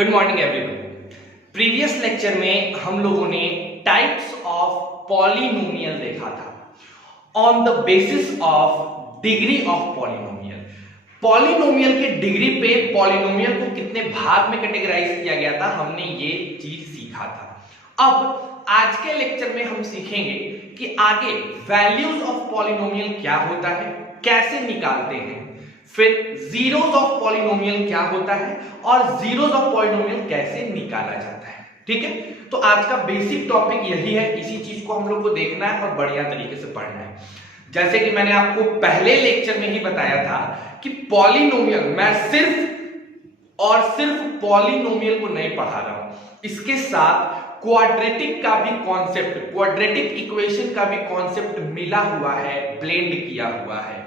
Good morning everyone. Previous lecture में हम लोगों ने टाइप्स ऑफ पॉलिनोमियल देखा था on the basis of degree of polynomial. Polynomial के डिग्री पे पॉलिनोमियल को कितने भाग में कैटेगराइज किया गया था, हमने ये चीज सीखा था। अब आज के लेक्चर में हम सीखेंगे कि आगे वैल्यूज ऑफ पॉलिनोमियल क्या होता है, कैसे निकालते हैं, फिर जीरोस ऑफ पॉलिनोमियल क्या होता है और जीरोस ऑफ पॉलिनोमियल कैसे निकाला जाता है। ठीक है, तो आज का बेसिक टॉपिक यही है, इसी चीज को हम लोग को देखना है और बढ़िया तरीके से पढ़ना है। जैसे कि मैंने आपको पहले लेक्चर में ही बताया था कि पॉलिनोमियल, मैं सिर्फ और सिर्फ पॉलिनोमियल को नहीं पढ़ा रहा हूं, इसके साथ क्वाड्रेटिक का भी कॉन्सेप्ट, क्वाड्रेटिक इक्वेशन का भी कॉन्सेप्ट मिला हुआ है, ब्लेंड किया हुआ है।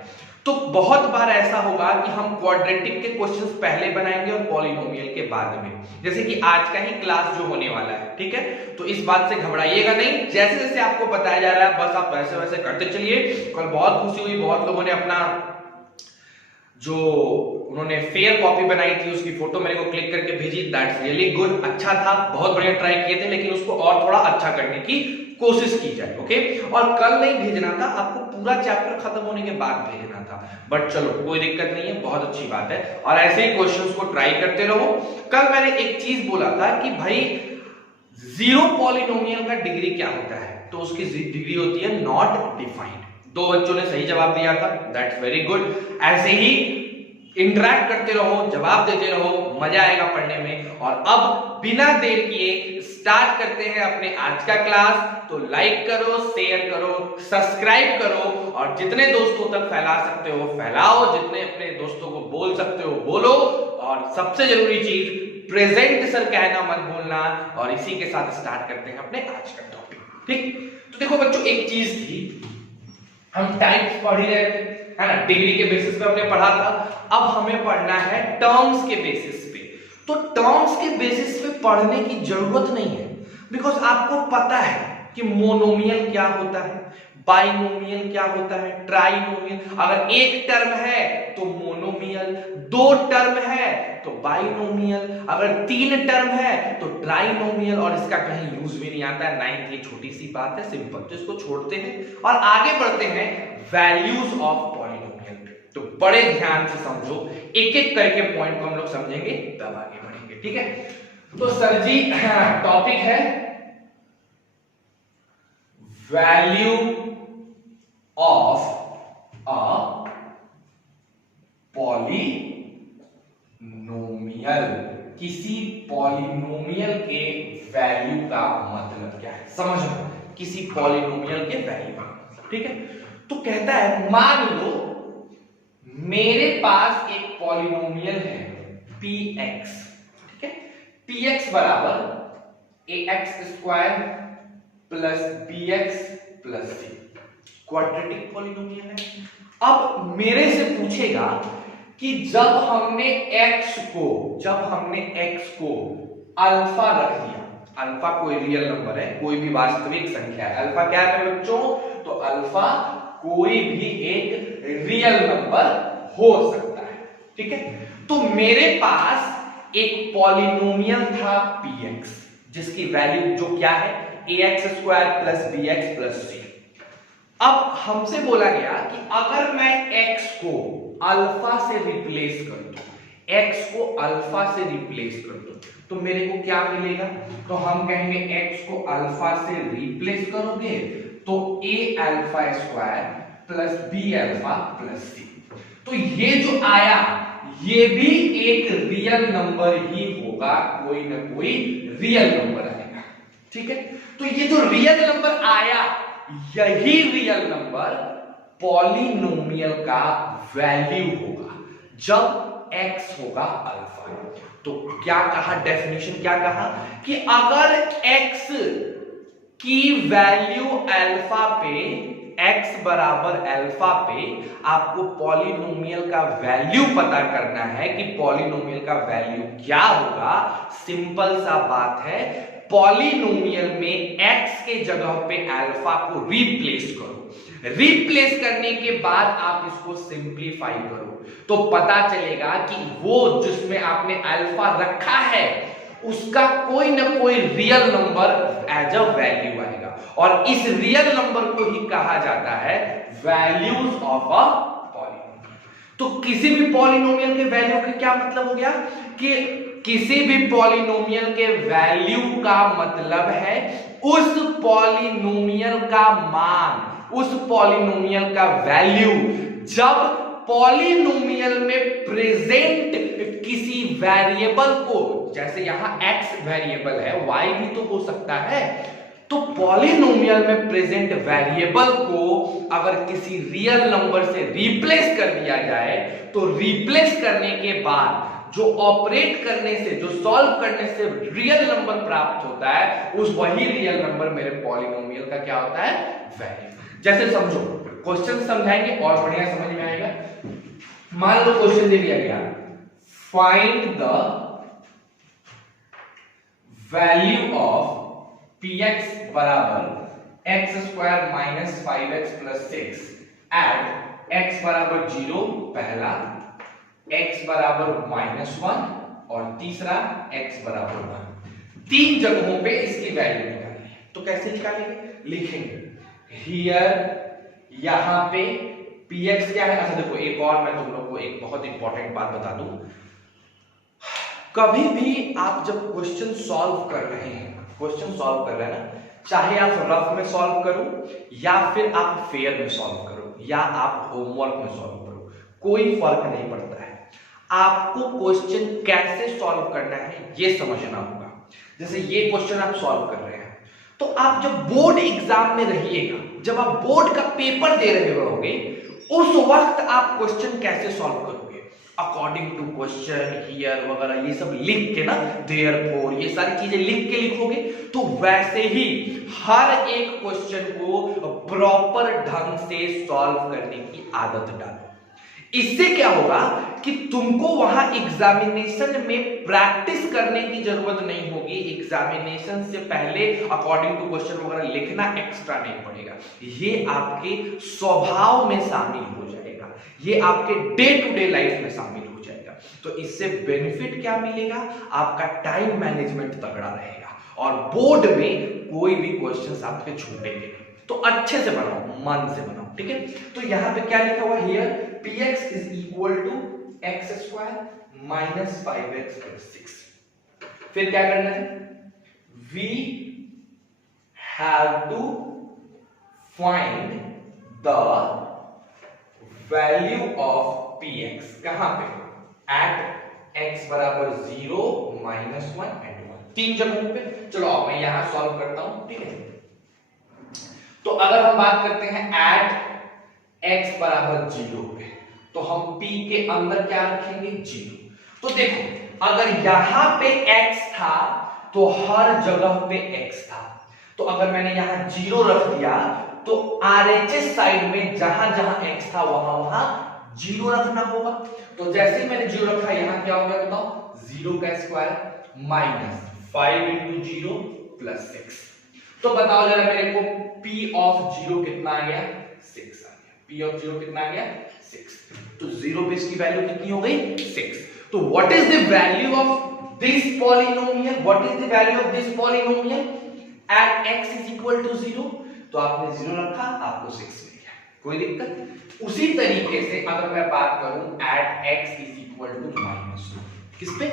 तो बहुत बार ऐसा होगा कि हम क्वाड्रेटिक के क्वेश्चंस पहले बनाएंगे और पॉलिनोमियल के बाद में, जैसे कि आज का ही क्लास जो होने वाला है। ठीक है, तो इस बात से घबराइएगा नहीं, जैसे जैसे आपको बताया जा रहा है बस आप वैसे वैसे करते चलिए। कल बहुत खुशी हुई, बहुत लोगों ने अपना जो उन्होंने फेयर कॉपी बनाई थी उसकी फोटो मेरे को क्लिक करके भेजी। दैट्स रियली गुड, अच्छा था, बहुत बढ़िया ट्राई किए थे, लेकिन उसको और थोड़ा अच्छा करने की कोशिश की जाए। ओके, और कल नहीं भेजना था, आपको पूरा चैप्टर खत्म होने के बाद भेजना था, बट चलो कोई दिक्कत नहीं है, बहुत अच्छी बात है। और ऐसे ही क्वेश्चंस को ट्राई करते रहो। कल मैंने एक चीज बोला था कि भाई जीरो पॉलिनोमियल का डिग्री क्या होता है, तो उसकी डिग्री होती है नॉट डिफाइंड। दो बच्चों ने सही जवाब दिया था, दैट्स वेरी गुड। ऐसे ही इंटरैक्ट करते रहो, जवाब देते रहो, मजा आएगा पढ़ने में। और अब बिना देर किए स्टार्ट करते हैं अपने आज का क्लास। तो लाइक करो, शेयर करो, सब्सक्राइब करो और जितने दोस्तों तक फैला सकते हो फैलाओ, जितने अपने दोस्तों को बोल सकते हो बोलो। और सबसे जरूरी चीज, प्रेजेंट सर कहना मत भूलना। और इसी के साथ स्टार्ट करते हैं अपने आज का टॉपिक। ठीक, तो देखो बच्चों, एक चीज थी, हम टाइप्स पढ़ ही रहे थे, है ना, डिग्री के बेसिस पे हमने पढ़ा था। अब हमें पढ़ना है टर्म्स के बेसिस पे। तो टर्म्स के बेसिस पे पढ़ने की जरूरत नहीं है, बिकॉज आपको पता है कि मोनोमियल क्या होता है, बाइनोमियल क्या होता है, ट्राइनोमियल। अगर एक टर्म है तो मोनोमियल, दो टर्म है तो बाइनोमियल, अगर तीन टर्म है तो ट्राइनोमियल। और इसका कहीं यूज भी नहीं आता है, नाइन्थ की छोटी सी बात है, सिंपल, तो इसको छोड़ते हैं और आगे बढ़ते हैं वैल्यूज ऑफ पॉलिनोमियल पे। तो बड़े ध्यान से समझो, एक एक करके पॉइंट को हम लोग समझेंगे तब आगे बढ़ेंगे। ठीक है, तो सर जी टॉपिक है वैल्यू ऑफ अ पॉलिनोमियल। किसी पॉलिनोमियल के वैल्यू का मतलब क्या है, समझ लो, किसी पॉलिनोमियल के वैल्यू का मतलब। ठीक है, तो कहता है मान लो मेरे पास एक पॉलिनोमियल है px। ठीक है, px बराबर ax square plus bx plus c, quadratic polynomial है। अब मेरे से पूछेगा कि जब हमने x को अल्फा रख दिया, अल्फा कोई रियल नंबर है, कोई भी वास्तविक संख्या है, अल्फा क्या है बच्चों, तो अल्फा कोई भी एक रियल नंबर हो सकता है। ठीक है, तो मेरे पास एक पॉलिनोमियल था px, जिसकी वैल्यू जो क्या है ax square plus bx plus c। अब हमसे बोला गया कि अगर मैं x को अल्फा से रिप्लेस कर दूं, x को अल्फा से रिप्लेस कर दूं, तो मेरे को क्या मिलेगा, तो हम कहेंगे x को अल्फा से रिप्लेस करोगे तो a alpha square plus b alpha plus c। तो ये जो आया ये भी एक रियल नंबर ही होगा, कोई ना कोई रियल नंबर आएगा। ठीक है, तो ये जो रियल नंबर आया यही रियल नंबर पॉलिनोमियल का वैल्यू होगा जब x होगा अल्फा। तो क्या कहा, डेफिनेशन क्या कहा कि अगर x की वैल्यू अल्फा पे, x बराबर अल्फा पे आपको पॉलिनोमियल का वैल्यू पता करना है कि पॉलिनोमियल का वैल्यू क्या होगा, सिंपल सा बात है, पॉलिनोमियल में x के जगह पे अल्फा को रिप्लेस करो। रिप्लेस करने के बाद आप इसको सिंप्लीफाई करो तो पता चलेगा कि वो जिसमें आपने अल्फा रखा है उसका कोई ना कोई real number as a value आएगा, और इस रियल नंबर को ही कहा जाता है वैल्यूज ऑफ अ पॉलिनोमियल। तो किसी भी पॉलिनोमियल के वैल्यू का क्या मतलब हो गया कि किसी भी पॉलिनोमियल के वैल्यू का मतलब है उस पॉलिनोमियल का मान, उस पॉलिनोमियल का वैल्यू जब पॉलिनोमियल में प्रेजेंट किसी वेरिएबल को, जैसे यहां x वेरिएबल है, y भी तो हो सकता है, तो पॉलिनोमियल में प्रेजेंट वेरिएबल को अगर किसी रियल नंबर से रिप्लेस कर दिया जाए, तो रिप्लेस करने के बाद जो ऑपरेट करने से, जो सॉल्व करने से रियल नंबर प्राप्त होता है, उस वही रियल नंबर मेरे पॉलिनोमियल का क्या होता है, वैल्यू। जैसे समझो, क्वेश्चन समझाएंगे और बढ़िया समझ में आएगा। मान लो क्वेश्चन दे दिया गया, find the value of px बराबर X square minus 5x plus 6 at x बराबर 0 पहला, x बराबर -1 और तीसरा x बराबर 1। तीन जगहों पे इसकी वैल्यू निकालनी है। तो कैसे निकालेंगे, लिखेंगे हियर, यहां पे px क्या है। अच्छा देखो, एक और मैं तुम लोग को एक बहुत इंपॉर्टेंट बात बता दूं, कभी भी आप जब क्वेश्चन सॉल्व कर रहे हैं, क्वेश्चन सॉल्व कर रहे हैं ना, चाहे आप रफ में सॉल्व करो या फिर आप फेयर में सॉल्व करो या आप होमवर्क में सॉल्व करो, कोई फर्क नहीं पड़ता है। आपको क्वेश्चन कैसे सॉल्व करना है ये समझना होगा। जैसे ये क्वेश्चन आप सॉल्व कर रहे हैं, तो आप जब बोर्ड एग्जाम में रहिएगा, जब आप बोर्ड का पेपर दे रहे होगे, उस वक्त आप क्वेश्चन कैसे सॉल्व करोगे, अकॉर्डिंग टू क्वेश्चन हियर वगैरह ये सब लिख के ना, देयरफॉर ये सारी चीजें लिख के लिखोगे, तो वैसे ही हर एक क्वेश्चन को प्रॉपर ढंग से सॉल्व करने की आदत डालो। इससे क्या होगा कि तुमको वहां एग्जामिनेशन में प्रैक्टिस करने की जरूरत नहीं होगी। एग्जामिनेशन से पहले अकॉर्डिंग टू क्वेश्चन वगैरह लिखना एक्स्ट्रा नहीं पड़ेगा, ये आपके स्वभाव में शामिल हो जाएगा, ये आपके डे टू डे लाइफ में शामिल हो जाएगा। तो इससे बेनिफिट क्या मिलेगा, आपका टाइम मैनेजमेंट तगड़ा रहेगा और बोर्ड में कोई भी क्वेश्चंस आपके छूटेंगे नहीं। तो अच्छे से बनाओ, मन से बनाओ, ठीक है। तो यहां पे क्या लिखा हुआ है, here px is equal to x square minus 5x plus 6। फिर क्या करना है, we have to find the value of px, कहां पे, at x बराबर 0 -1 and 1, तीन जगहों पे। चलो अब मैं यहां सॉल्व करता हूं, ठीक है। तो अगर हम बात करते हैं at x बराबर 0 पे, तो हम p के अंदर क्या रखेंगे, 0। तो देखो, अगर यहां पे x था तो हर जगह पे x था, तो अगर मैंने यहां 0 रख दिया तो RHS साइड में जहां जहां x था वहां वहां 0 रखना होगा। तो जैसे ही मैंने 0 रखा, यहां क्या हो गया बताओ, 0 का स्क्वायर माइनस 5 into 0 प्लस 6। तो बताओ जरा मेरे को p ऑफ 0 कितना आ गया, 6 आ गया। p ऑफ 0 कितना आ गया, 6। तो 0 पे इसकी वैल्यू कितनी हो गई, 6। तो what is the value of this polynomial, what is the value of this polynomial at x is equal to 0। तो आपने 0 रखा, आपको 6 मिल गया, कोई दिक्कत। उसी तरीके से अगर मैं बात करूं at x is equal to -1, किस पे,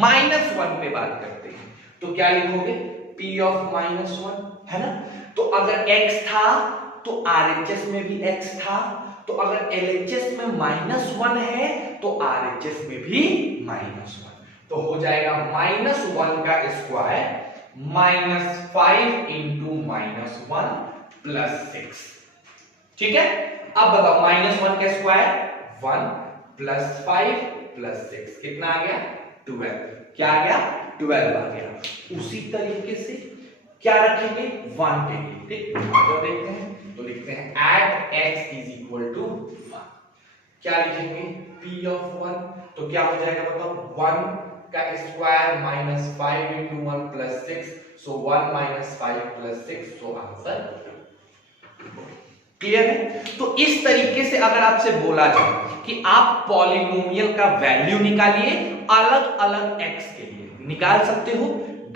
-1 पे बात करते हैं, तो क्या लिखोगे, p ऑफ -1, है ना। तो अगर x था तो RHS में भी x था, तो अगर LHS में -1 है तो RHS में भी -1, तो हो जाएगा -1 का स्क्वायर -5 into -1 प्लस 6, ठीक है। अब बताओ, -1 का स्क्वायर 1 प्लस 5 प्लस 6 कितना आ गया, 12। क्या आ गया, 12 आ गया। उसी तरीके से क्या रखेंगे, 1 के लिए, ठीक। तो देखते हैं, तो लिखते हैं at x is equal to 1। क्या लिखेंगे, p ऑफ 1, तो क्या हो जाएगा बताओ, 1 का स्क्वायर -5 into 1 प्लस 6, सो 1 - 5 प्लस 6, सो आंसर। क्लियर है। तो इस तरीके से अगर आपसे बोला जाए कि आप पॉलिनोमियल का वैल्यू निकालिए अलग अलग x के लिए, निकाल सकते हो,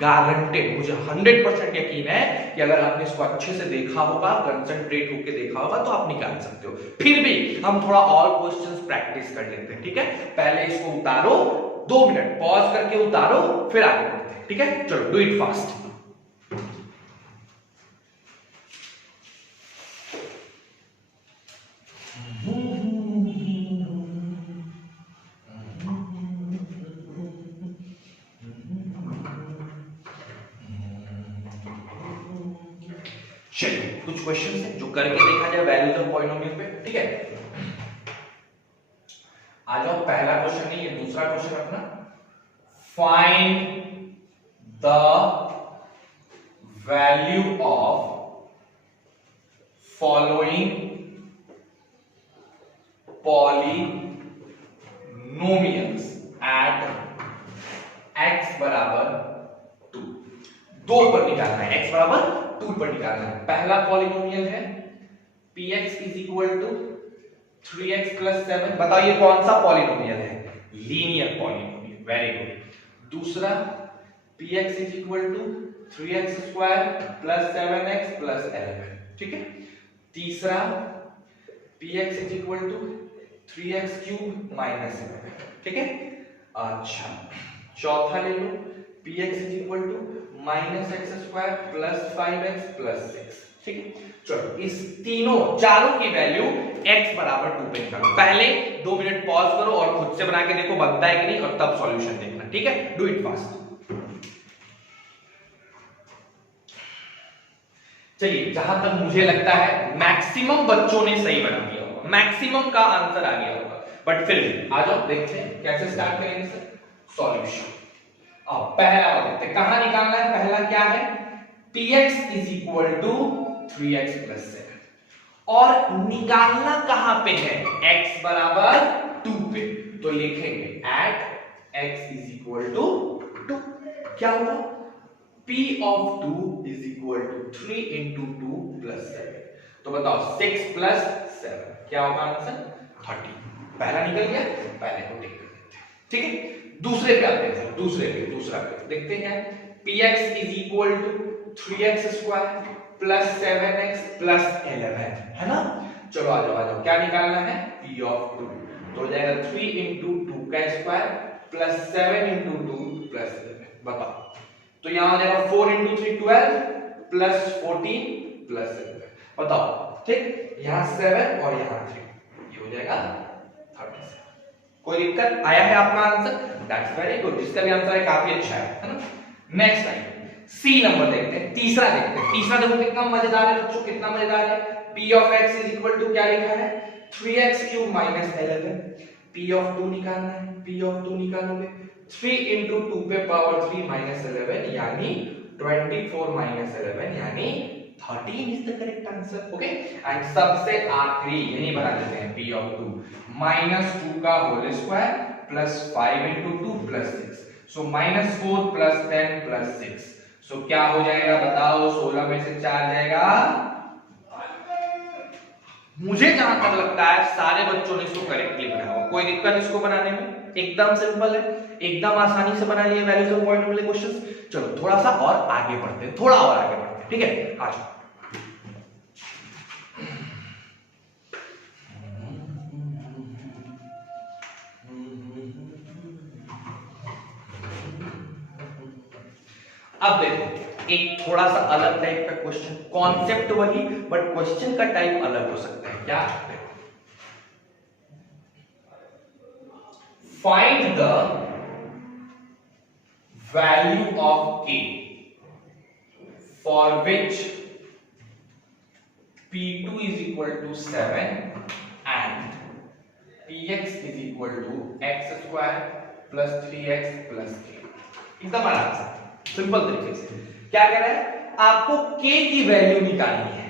गारंटेड, मुझे 100% यकीन है कि अगर आपने इसको अच्छे से देखा होगा, कंसंट्रेट होकर देखा होगा, तो आप निकाल सकते हो। फिर भी हम थोड़ा और क्वेश्चंस प्रैक्टिस कर लेते हैं, ठीक है। पहले इसको उतारो, 2 मिनट पॉज करके उतारो, फिर आगे बढ़ते हैं, ठीक है। चलो डू इट फास्ट। चलिए कुछ क्वेश्चन है जो करके देखा जाए वैल्यूज ऑफ पॉलिनोमियल पे, ठीक है। आ जाओ, पहला क्वेश्चन नहीं, ये दूसरा क्वेश्चन अपना। Find the value of following polynomials at x बराबर 2। 2 पर निकालना है, x बराबर 2 पर निकालना है। पहला पॉलिनोमियल है px is equal to 3x plus 7। बताओ ये कौन सा पॉलिनोमियल है? Linear polynomial, very good. दूसरा px is equal to 3x square plus 7x plus 11, ठीक है। तीसरा px is equal to 3x cube minus 11, ठीक है। अच्छा, चौथा ले लो px is equal to minus X square plus 5x plus 6, ठीक है। चलो इस तीनों चारों की वैल्यू x बराबर 2 पे निकालो। पहले 2 मिनट पॉज करो और खुद से बना के देखो बनता है कि नहीं, और तब सॉल्यूशन देखना, ठीक है। Do it fast. चलिए, जहां तक मुझे लगता है मैक्सिमम बच्चों ने सही बना दिया होगा, मैक्सिमम का आंसर आ गया होगा, बट फिर भी आ जाओ देखते हैं कैसे स्टार्ट करेंगे सर सॉल्यूशन। अब पहला देखते हैं, कहां निकालना है। पहला क्या है, px is equal to 3x plus 7, और निकालना कहां पे है, x बराबर 2 पे। तो लिखेंगे at x is equal to 2। क्या होगा, p of 2 is equal to 3 into 2 plus 7। तो बताओ 6 प्लस 7 क्या होगा आंसर, 30। पहला निकल गया, पहले को टिक कर देते हैं, ठीक है। दूसरे पे आते हैं, दूसरा पे देखते हैं। px is equal to 3x square plus 7x plus 11, है ना। चलो आ जाओ, क्या निकालना है, p ऑफ 2। तो हो जाएगा 3 इंटू 2 का स्क्वायर प्लस 7 इंटू 2 प्लस 11। बताओ, तो यहां हो जाएगा 4 इंटू 3 12 प्लस 14 प्लस 11। बताओ, ठीक, यहां 7 और यहां 3, ये हो जाएगा 37। कोई दिक्कत आया है आपका आंसर, दैट्स वेरी गुड। जिसका भी आंसर है काफी अच्छा है ना। नेक्स्ट टाइम सी नंबर देखते हैं, तीसरा देखते हैं। तीसरा देखो कितना मजेदार है बच्चों, कितना मजेदार है। p of x is equal to क्या लिखा है, 3x cube minus 11। p of 2 निकालना है, p ऑफ 2 निकालोगे 3 इंटू 2 पे पावर 3 माइनस 11 यानी 24 माइनस 11 यानी 13 is the correct answer, okay. And सबसे आखिरी यही बना देते हैं, p ऑफ 2 माइनस 2 का whole square plus 5 into 2 plus 6, so minus 4 plus 10 plus 6। So क्या हो जाएगा बताओ, 16 में से 4 जाएगा। मुझे जहां तक लगता है सारे बच्चों ने इसको करेक्टली बनाया होगा, कोई दिक्कत इसको बनाने में, एकदम सिंपल है, एकदम आसानी से बना लिए वैल्यूज ऑफ पॉलिनोमियल क्वेश्चंस। चलो थोड़ा सा और आगे बढ़ते हैं, थोड़ा और आगे बढ़ते हैं, ठीक है। आ जाओ, अब देखो एक थोड़ा सा अलग टाइप का क्वेश्चन, कॉन्सेप्ट वही बट क्वेश्चन का टाइप अलग हो सकता है। क्या, find the value of k for which p2 is equal to 7 and px is equal to x square plus 3x plus k। एकदम आराम से सिंपल तरीके से क्या कह रहा है, आपको k की वैल्यू निकालनी है,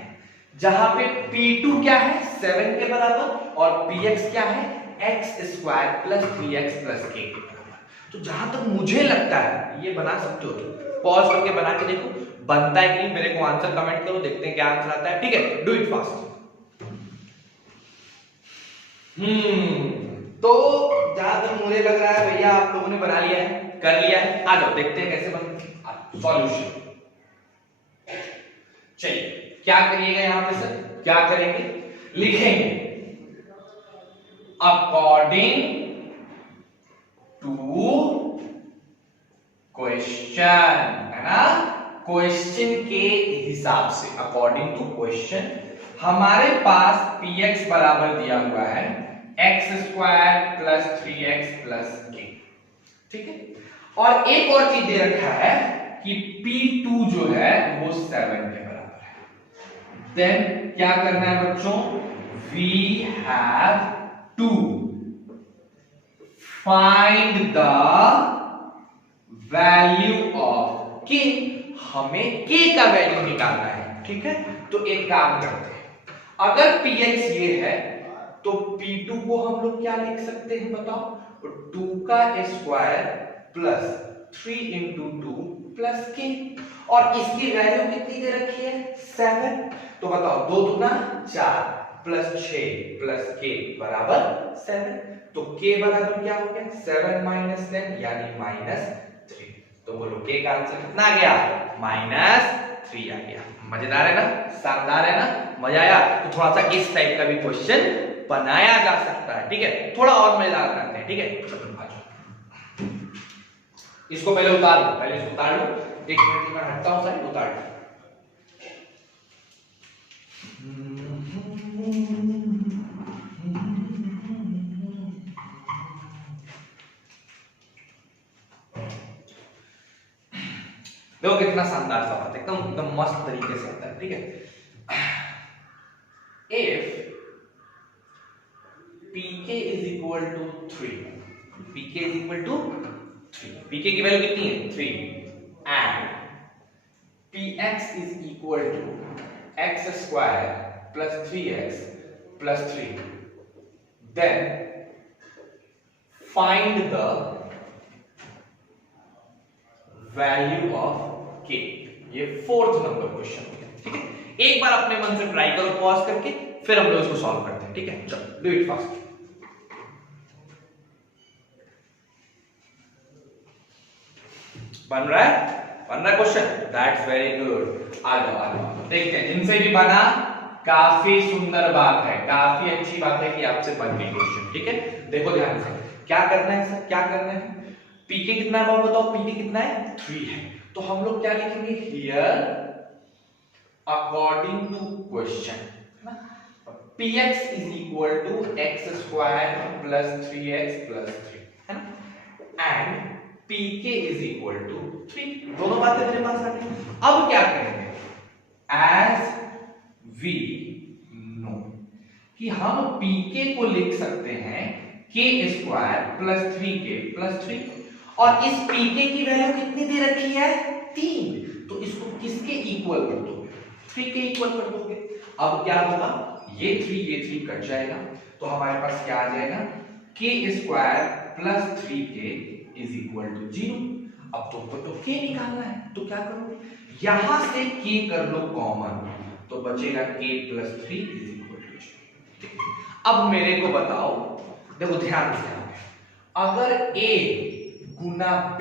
जहां पे p2 क्या है 7 के बराबर और px क्या है x square plus 3x plus k के बराबर। तो जहां तक मुझे लगता है ये बना सकते हो, पॉज करके बना के देखो बनता है कि नहीं, मेरे को आंसर कमेंट करो, देखते हैं क्या आंसर आता है, ठीक है। Do it fast. तो जहां तक मुझे लग रहा है भैया आप लोगों ने बना लिया है, कर लिया है, आ जाओ देखते हैं कैसे बनते सॉल्यूशन। चलिए क्या करिएगा यहां पे सर, क्या करेंगे, लिखेंगे अकॉर्डिंग टू क्वेश्चन, है ना, क्वेश्चन के हिसाब से, अकॉर्डिंग टू क्वेश्चन। हमारे पास px बराबर दिया हुआ है x² plus 3x plus k, ठीक है। और एक और चीज दे रखा है कि p2 जो है वो 7 के बराबर है। देन क्या करना है बच्चों, we have to find the value of k, हमें k का वैल्यू निकालना है, ठीक है। तो एक काम करते हैं, अगर px ये है तो p2 को हम लोग क्या लिख सकते हैं बताओ, 2 का square plus 3 into 2 plus k, और इसकी वैल्यू कितनी दे रखी है 7। तो बताओ 2 दूना 4 प्लस 6 प्लस k बराबर 7। तो k बराबर क्या हो गया 7 माइनस 10 यानी -3। तो बोलो k का आंसर कितना आ गया -3 आ गया। मजेदार है ना, शानदार है ना, मजा आया। तो थोड़ा सा इस टाइप का भी क्वेश्चन बनाया जा सकता है, ठीक है। थोड़ा और मजेदार करते हैं, ठीक है। इसको पहले उतार लो, पहले इसको उतार लो, 1 मिनट में हटता हूं सर, उतार लो। देखो कितना शानदार सवाल, एकदम एकदम मस्त तरीके से आता है, ठीक है। If pk is equal to 3, pk is equal to 3, pk की वैल्यू कितनी है 3, and px is equal to x square plus 3x plus 3, then find the value of k। ये 4th नंबर क्वेश्चन हो गया, ठीक है। एक बार अपने मन से ट्राई करो पॉज करके, फिर हम लोग इसको सॉल्व करते हैं, ठीक है। चलो डू इट फास्ट। बन रहा है क्वेश्चन, दैट्स वेरी गुड। आ जाओ देखते हैं, जिनसे भी बना काफी सुंदर बात है, काफी अच्छी बात है कि आपसे बन गई क्वेश्चन, ठीक है। देखो ध्यान से क्या करना है सर, क्या करना है, पीके कितना है बताओ, पीके कितना है 3 है। तो हम लोग क्या लिखेंगे here according to question, px is equal to x square plus 3x plus 3, है ना, and pk is equal to 3। दोनों बातें मेरे पास आ गई। अब क्या करेंगे, as we know कि हम pk को लिख सकते हैं k square plus 3k plus 3, और इस pk की वैल्यू कितनी दे रखी है 3, तो इसको किसके इक्वल कर दोगे, 3 के इक्वल कर दोगे। अब क्या होगा, ये 3 कट जाएगा, तो हमारे पास क्या आ जाएगा k square plus 3k is equal to 0। अब तो k निकालना है, तो क्या करोगे, यहां से k कर लो कॉमन, तो बचेगा k plus 3 is equal to 0। अब मेरे को बताओ, देखो ध्यान से, अगर a गुना b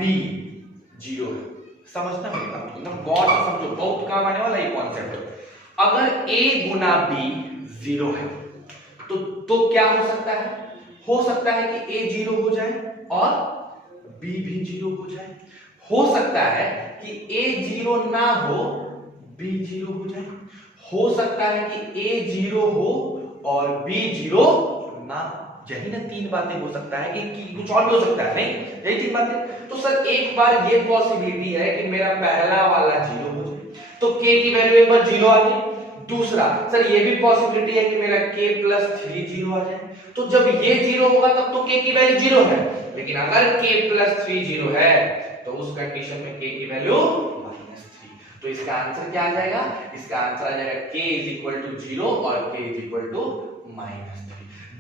0 है, समझना मेरी बात को, एकदम गौर से समझो, बहुत काम आने वाला ये कॉन्सेप्ट है। अगर a गुना b 0 है तो क्या हो सकता है, हो सकता है कि a 0 हो जाए और b भी 0 हो जाए, हो सकता है कि a 0 ना हो b 0 हो जाए, हो सकता है कि a 0 हो और b 0 ना। यही ना 3 बातें हो सकता है कि कुछ और भी हो सकता है, नहीं यही 3 बातें। तो सर एक बार ये पॉसिबिलिटी है कि मेरा पहला वाला 0 हो जाए, तो k की वैल्यू एक बार 0 आ गई। दूसरा सर ये भी पॉसिबिलिटी है कि मेरा k प्लस 3 0 आ जाए, तो जब ये 0 होगा तब तो k की वैल्यू 0 है, लेकिन अगर k प्लस 3 0 है तो उस कंडीशन में k की वैल्यू -3। तो इसका आंसर क्या आ जाएगा, इसका आंसर आ जाएगा k इज इक्वल टू 0 और k इज इक्वल टू -3।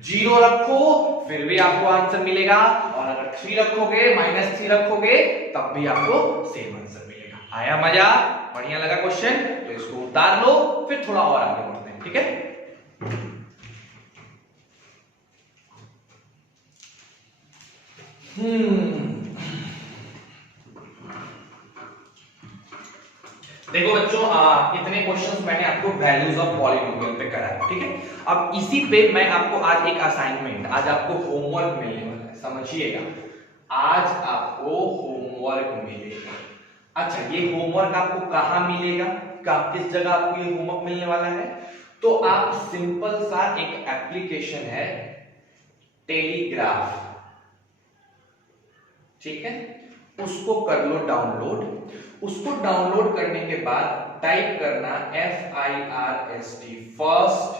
0 रखो फिर भी आपको आंसर मिलेगा, और अगर 3 रखोगे -3 रखोगे तब भी आपको सेम आंसर मिलेगा। आया मजा, बढ़िया लगा क्वेश्चन, तो इसको उतार लो, फिर थोड़ा और आगे बढ़ते हैं, ठीक है। देखो बच्चों, इतने क्वेश्चंस मैंने आपको वैल्यूज ऑफ पॉलिनोमियल पे कराया, ठीक है। अब इसी पे मैं आपको आज एक असाइनमेंट, आज आपको होमवर्क मिलने वाला है, समझिएगा। आज आपको होमवर्क मिलेगा। अच्छा, ये होमवर्क आपको कहां मिलेगा, किस जगह आपको ये होमवर्क मिलने वाला है? तो आप सिंपल सा एक एप्लीकेशन है टेलीग्राफ, ठीक है, उसको कर लो डाउनलोड। उसको डाउनलोड करने के बाद टाइप करना FIRST, फर्स्ट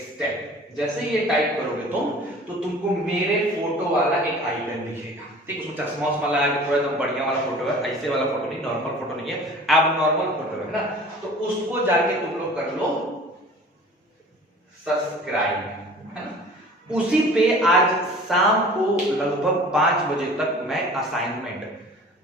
स्टेप। जैसे ये टाइप करोगे तुम, तो तुमको मेरे फोटो वाला एक आइकन दिखेगा, ठीक। उसमें चश्मा वाला है, थोड़ा एकदम बढ़िया वाला फोटो है, ऐसे वाला फोटो नहीं, नॉर्मल फोटो नहीं है, अब नॉर्मल फोटो है ना। तो उसको जाके तुम लोग कर लो सब्सक्राइब, है ना। उसी पे आज शाम को लगभग 5 बजे तक मैं असाइनमेंट,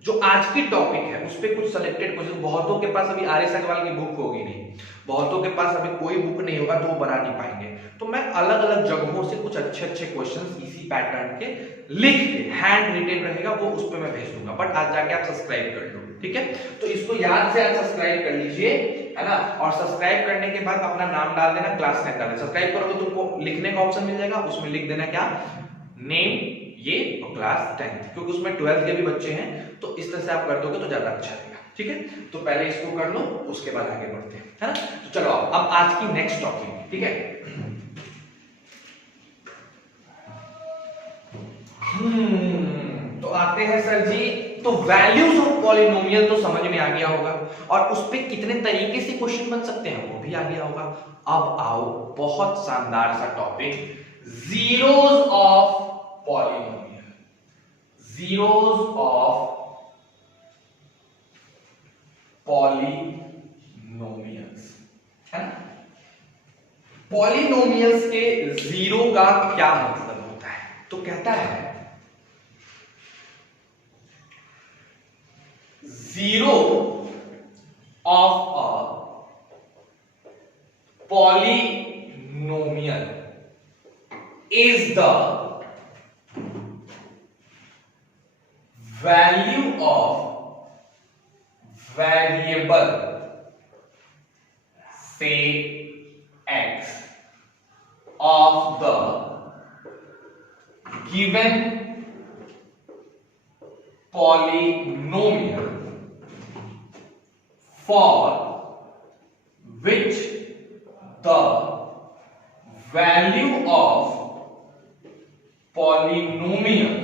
जो आज की टॉपिक है उस पे कुछ सिलेक्टेड क्वेश्चन, बहुतों के पास अभी आर्य अग्रवाल की बुक होगी नहीं, बहुतों के पास अभी कोई बुक नहीं होगा तो वो बना नहीं पाएंगे, तो मैं अलग अलग जगहों से कुछ अच्छे अच्छे क्वेश्चंस इसी पैटर्न के लिख के, हैंड रिटेन रहेगा वो, उस पे मैं भेज दूंगा। बट आज जाके आप सब्सक्राइब कर लो, ठीक है। तो इसको याद से आज सब्सक्राइब कर लीजिए, है ना। और सब्सक्राइब करने के बाद अपना नाम डाल देना, क्लास नेम डाल देना। सब्सक्राइब करोगे तुमको लिखने का ऑप्शन मिल जाएगा, उसमें लिख देना क्या, नेम ये और क्लास 10, क्योंकि उसमें 12th के भी बच्चे हैं, तो इस तरह से आप कर दोगे तो ज्यादा अच्छा रहेगा, ठीक है। तो पहले इसको कर लो, उसके बाद आगे बढ़ते हैं, है ना। तो चलो अब आज की नेक्स्ट टॉपिक, ठीक है। तो आते हैं सर जी, तो वैल्यूज ऑफ पॉलिनोमियल तो समझ में आ गया होगा, और उस पे कितने तरीके से क्वेश्चन बन सकते हैं वो भी आ गया होगा। अब आओ बहुत शानदार सा topic, zeros of polynomial, zeros of polynomials, है ना। पॉलिनोमियल्स के जीरो का क्या मतलब होता है? तो कहता है zero of a polynomial is the value of variable, say x, of the given polynomial for which the value of polynomial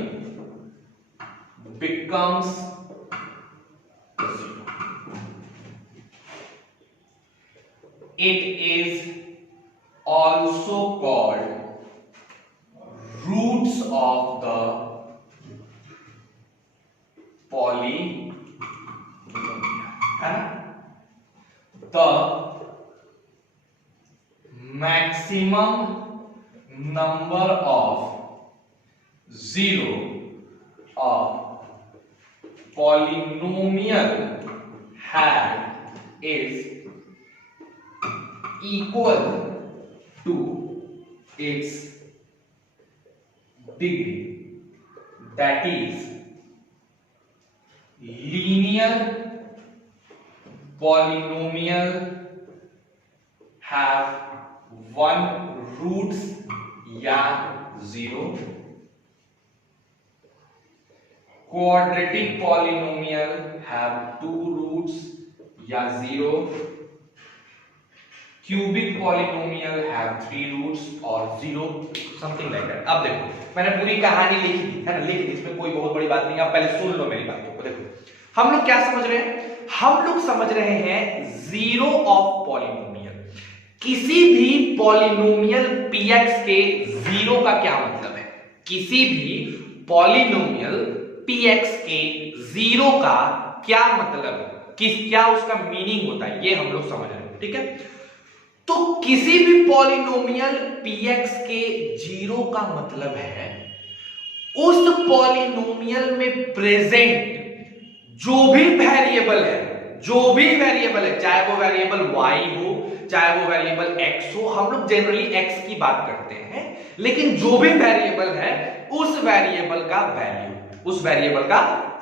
becomes zero. It is also called roots of the polynomial, है ना। The maximum number of zero of polynomial had is equal to its degree, that is linear polynomial have one roots या zero, quadratic polynomial have two roots या zero, cubic polynomial have three roots और zero, something like that। अब देखो मैंने पूरी कहानी लिखी थी, है ना, लिख दी, इसमें कोई बहुत बड़ी बात नहीं है। आप पहले सुन लो मेरी बातों को। देखो हम लोग क्या समझ रहे हैं, हम लोग समझ रहे हैं जीरो ऑफ पॉलिनोमियल, किसी भी पॉलिनोमियल px के जीरो का क्या मतलब है, किसी भी पॉलिनोमियल px के जीरो का क्या मतलब है, क्या उसका मीनिंग होता है, ये हम लोग समझ रहे हैं, ठीक है। तो किसी भी पॉलिनोमियल px के जीरो का मतलब है उस पॉलिनोमियल में प्रेजेंट जो भी वेरिएबल है, चाहे वो वेरिएबल y हो, चाहे वो वेरिएबल x हो, हम लोग जनरली x की बात करते हैं, लेकिन जो भी वेरिएबल है उस वेरिएबल का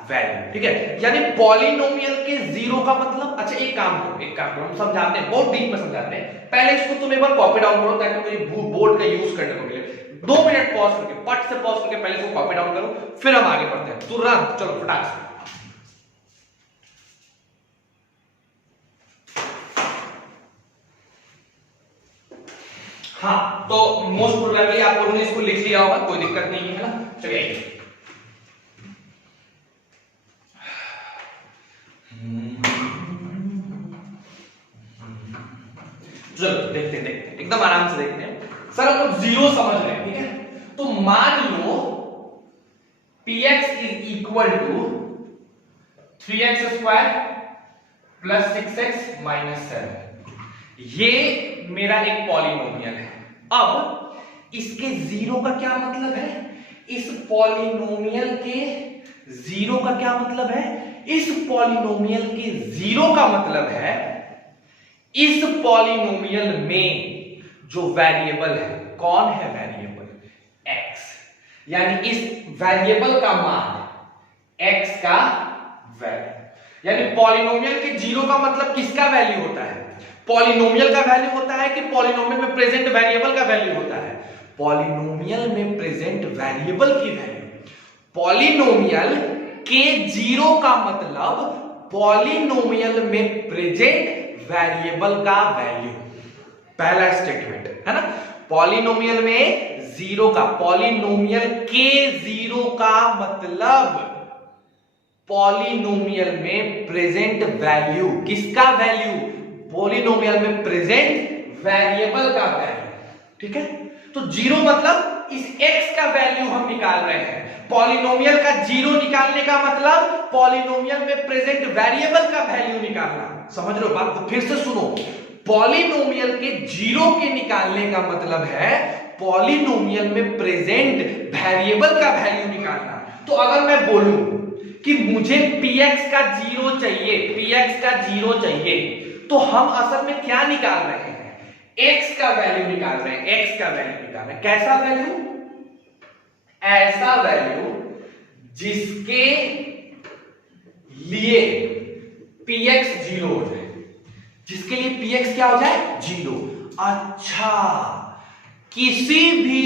वैल्यू, ठीक है। यानी पॉलिनोमियल के जीरो का मतलब, अच्छा एक काम करो हम समझाते हैं, बहुत डीप में समझाते हैं। पहले इसको तुम एक बार कॉपी डाउन करो ताकि मेरी बोर्ड का यूज करने को मिले। 2 मिनट पॉज करके, पट से पॉज करके पहले इसको कॉपी डाउन करो, फिर हम आगे बढ़ते हैं तुरंत। चलो फटाक से। हाँ, तो मोस्ट प्रोबेबली आप लोगों ने इसको लिख लिया होगा, कोई दिक्कत नहीं है ना। चलिए चलो देखते हैं एकदम आराम से देखते हैं। सर हम लोग जीरो समझ रहे हैं, ठीक है। तो मान लो px is equal to 3x square plus 6x minus 7। ये मेरा एक पॉलिनोमियल है। अब इसके जीरो का क्या मतलब है? इस पॉलिनोमियल के जीरो का क्या मतलब है? इस पॉलिनोमियल के जीरो का मतलब है इस पॉलिनोमियल में जो वेरिएबल है, कौन है वेरिएबल? x। यानी इस वेरिएबल का मान x का वैल्यू। यानी पॉलिनोमियल के जीरो का मतलब किसका वैल्यू होता है? पॉलिनोमियल का वैल्यू होता है कि पॉलिनोमियल में प्रेजेंट वेरिएबल का वैल्यू होता है? पॉलिनोमियल में प्रेजेंट वेरिएबल की वैल्यू। पॉलिनोमियल के जीरो का मतलब पॉलिनोमियल में प्रेजेंट वेरिएबल का वैल्यू। पहला स्टेटमेंट है ना। पॉलिनोमियल में जीरो का, पॉलिनोमियल के जीरो का मतलब पॉलिनोमियल में प्रेजेंट वैल्यू। किसका वैल्यू? पॉलिनोमियल में प्रेजेंट वेरिएबल का वैल्यू, ठीक है। तो जीरो मतलब इस x का वैल्यू हम निकाल रहे हैं। पॉलिनोमियल का जीरो निकालने का मतलब पॉलिनोमियल में प्रेजेंट वेरिएबल का वैल्यू निकालना। समझ रहे हो बात को? फिर से सुनो, पॉलिनोमियल के जीरो के निकालने का मतलब है पॉलिनोमियल में प्रेजेंट वेरिएबल का वैल्यू निकालना। तो अगर मैं बोलूं कि मुझे px का जीरो चाहिए, px का जीरो चाहिए, तो हम असल में क्या निकाल रहे हैं? x का वैल्यू निकाल रहे हैं, x का वैल्यू निकाल रहे हैं। कैसा वैल्यू? ऐसा वैल्यू जिसके लिए px जीरो हो जाए, जिसके लिए px क्या हो जाए? जीरो। अच्छा, किसी भी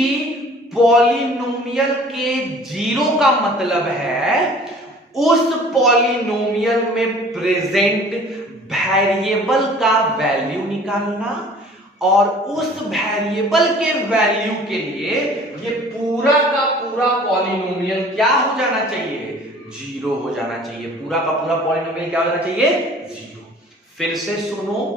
पॉलिनोमियल के जीरो का मतलब है उस पॉलिनोमियल में प्रेजेंट वेरिएबल का वैल्यू निकालना, और उस वेरिएबल के वैल्यू के लिए ये पूरा का पूरा पॉलिनोमियल क्या हो जाना चाहिए? जीरो हो जाना चाहिए। पूरा का पूरा पॉलिनोमियल क्या हो जाना चाहिए? जीरो। फिर से सुनो,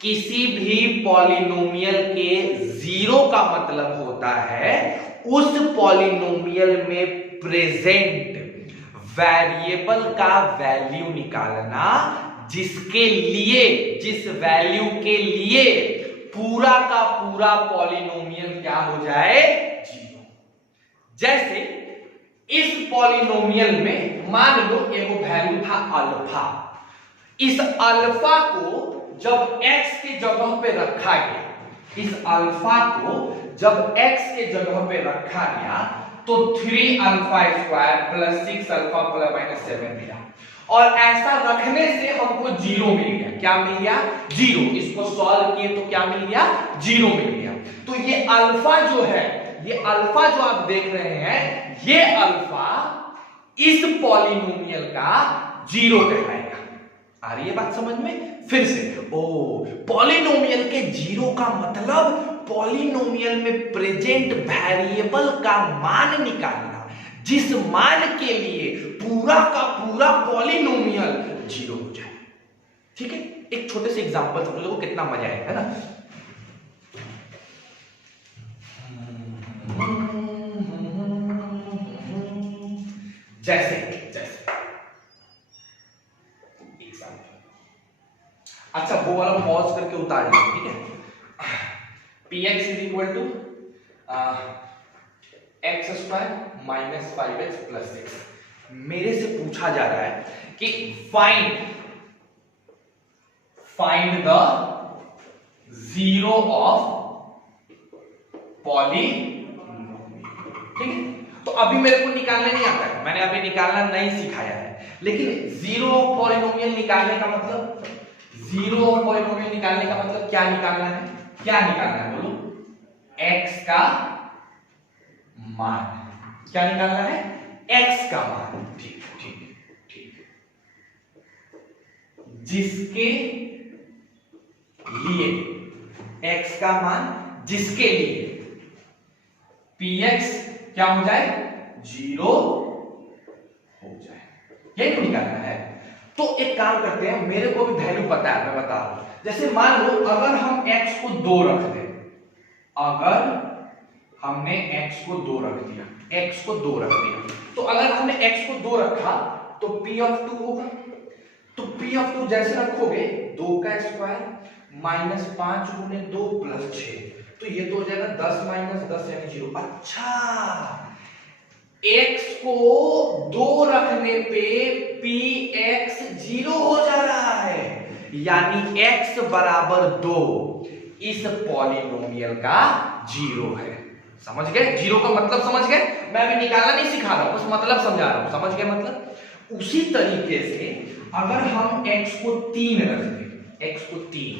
किसी भी पॉलिनोमियल के जीरो का मतलब होता है उस पॉलिनोमियल में प्रेजेंट वेरिएबल का वैल्यू निकालना, जिसके लिए, जिस वैल्यू के लिए पूरा का पूरा पॉलिनोमियल क्या हो जाए? जीरो। जैसे इस पॉलिनोमियल में मान लो एक वैल्यू था अल्फा। इस अल्फा को जब x के जगह पे रखा गया, इस अल्फा को जब x के जगह पे रखा गया तो 3 alpha square plus 6 alpha plus minus 7 मिला। और ऐसा रखने से हमको जीरो मिल गया। क्या मिल गया? जीरो। इसको सॉल्व किए तो क्या मिल गया? जीरो मिल गया। तो ये अल्फा जो है, ये अल्फा जो आप देख रहे हैं, ये अल्फा इस पॉलिनोमियल का जीरो कहलाएगा। आ रही है बात समझ में? फिर से, ओ पॉलिनोमियल के जीरो का मतलब पॉलिनोमियल में प्रेजेंट वेरिएबल का मान निकालना, जिस मान के लिए पूरा का पूरा पॉलिनोमियल जीरो हो जाए। ठीक है, एक छोटे से एग्जांपल समझो को कितना मजा आएगा, है ना। जैसे अच्छा वो वाला पॉज करके उतार लो, ठीक है। px is equal to X square minus 5x plus 6। मेरे से पूछा जा रहा है कि find the zero of polynomial, ठीक है। तो अभी मेरे को निकालने नहीं आता है, मैंने अभी निकालना नहीं सिखाया है, लेकिन जीरो ऑफ पॉलिनोमियल निकालने का मतलब, जीरो ऑफ पॉलिनोमियल निकालने का मतलब क्या निकालना है, क्या निकालना है बोलो, x का मान, क्या निकालना है, x का मान, ठीक ठीक ठीक, जिसके लिए, x का मान जिसके लिए px क्या हो जाए, जीरो हो जाए, यही तो निकालना है। तो एक काम करते हैं, मेरे को भी वैल्यू पता है, मैं बता रहा हूं, जैसे मान लो अगर हम x को 2 रख दें, अगर हमने x को 2 रख दिया, x को 2 रख दिया, तो अगर हमने x को 2 रखा तो p ऑफ 2 होगा, तो p ऑफ 2 जैसे रखोगे 2 का स्क्वायर माइनस 5 गुने 2 प्लस 6, तो ये तो हो जाएगा 10 माइनस 10 यानी 0। अच्छा, x को 2 रखने पे px 0 हो जा रहा है, यानी x बराबर 2 इस पॉलिनोमियल का 0 है। समझ गए, जीरो का मतलब समझ गए, मैं अभी निकालना नहीं सिखा रहा हूं, बस मतलब समझा रहा हूं, समझ गए मतलब। उसी तरीके से अगर हम x को 3 रख दें, x को 3,